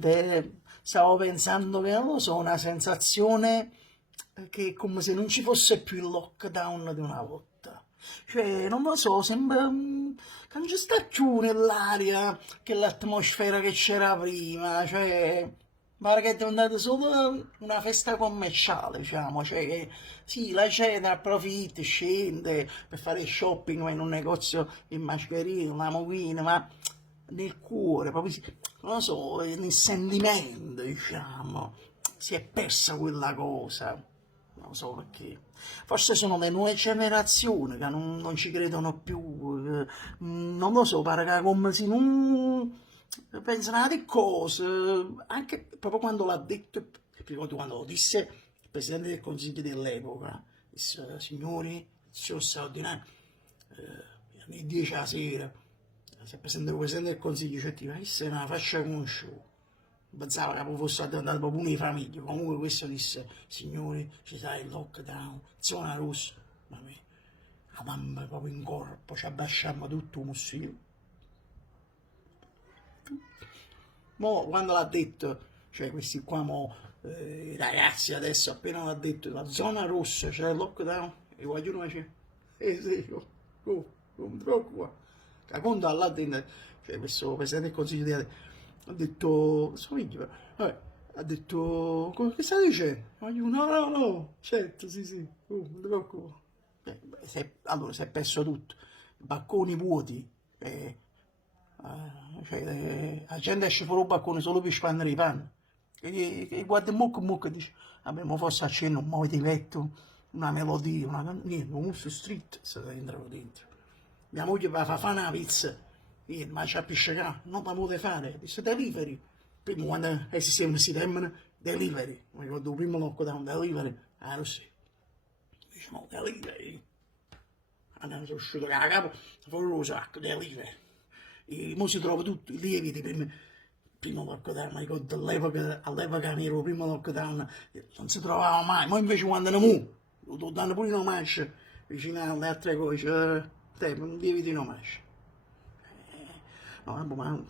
veramente stavo pensando che, non lo so, una sensazione che è come se non ci fosse più il lockdown di una volta. Cioè, non lo so, sembra che non ci sta più nell'aria che l'atmosfera che c'era prima, cioè, pare che è diventata solo una festa commerciale, diciamo, cioè, che sì, la gente approfitta, scende per fare shopping in un negozio di mascherine, una mochina, ma nel cuore, proprio, non lo so, nel sentimento, diciamo, si è persa quella cosa. Non so perché. Forse sono le nuove generazioni che non ci credono più. Non lo so, pare che come se non pensano a di cose. Anche proprio quando l'ha detto, prima quando lo disse il Presidente del Consiglio dell'epoca, disse, signori, signor straordinario, alle 10 la sera, si è presentato il Presidente del Consiglio, cioè, tipo, questa è una fascia conosciuta. Pensava che fosse andato proprio una famiglia. Comunque questo disse, signori, ci sarà il lockdown, zona rossa. Ma me, la mamma proprio in corpo, ci abbasciamo tutto mussi. Mo quando l'ha detto, cioè questi qua mo, i ragazzi adesso appena l'ha detto la zona rossa, c'è il lockdown, e vogliono dice, sì, non mi preoccupa. Che conto all'attenta, cioè questo Presidente del Consiglio ha detto, suo figlio, vabbè, ha detto, che stai dicendo? Voglio, no, no, no, certo, sì, sì, non ti preoccupa. Allora si è perso tutto, bacconi vuoti, cioè, la gente esce fuori il balcone solo per spandere i panni. E guarda mucco e dice, vabbè, ma forse accenno un po' di letto, una melodia, niente, un street, se entrano dentro. Mia moglie va a fare una pizza, ma ci appiccica, non la vuole fare, dice delivery. Prima quando il sistema si termina, delivery, ma ricordo il primo lockdown, delivery, non sì. Dice, no, delivery. Allora sono uscito da capo, fuori lo sacco, delivery. E mo si trova tutto, i lieviti, prima lockdown, mi ricordo all'epoca mi ero primo lockdown, non si trovava mai, ma invece quando ne mu, lo danno pure in omaggio, vicino alle altre cose, un lievito in omaggio. No, vabbè, ma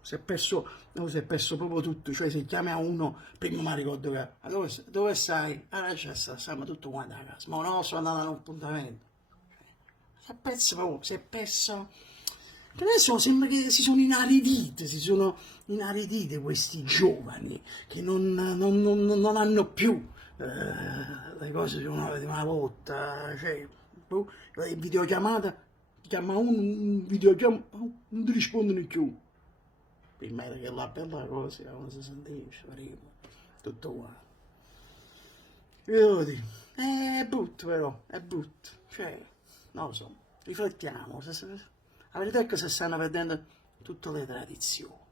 si è perso, no, si è perso proprio tutto, cioè se chiami a uno, prima mi ricordo che, dove stai? Ah, c'è stiamo tutto quanto a casa, ma no, sono andato a un appuntamento. Si è perso proprio, si è perso. Adesso sembra che si sono inaridite questi giovani che non hanno più le cose di una volta, cioè, boh, in videochiamata, chiama uno, un videochiamata, non ti rispondono più. Prima era che la bella cosa, non si sentiva, tutto qua. Io dico, è brutto però, è brutto, cioè, non lo so, riflettiamo, la verità è che si stanno perdendo tutte le tradizioni.